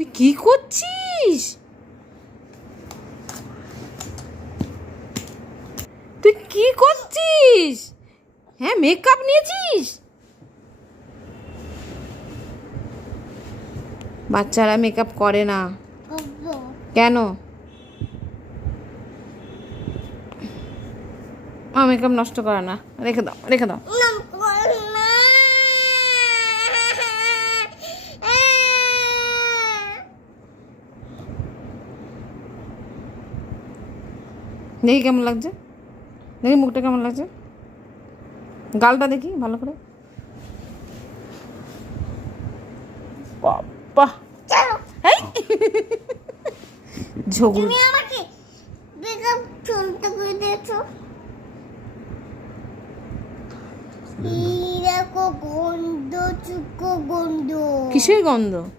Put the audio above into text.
তুই কি করছিস? তুই কি করছিস? হ্যাঁ, মেকআপ নিয়েছিস? বাচ্চারা মেকআপ করে না কেন? মেকআপ নষ্ট করে না, রেখে দাও রেখে দাও। দেখি কেমন লাগছে, দেখি মুখটা কেমন লাগছে, গালটা দেখি ভালো করে। বাবা ঝগড়া, তুমি আমাকে মেকআপ চলতে করে দিয়েছো। এই দেখো গন্ধ, চুকো গন্ধ। কিসের গন্ধ?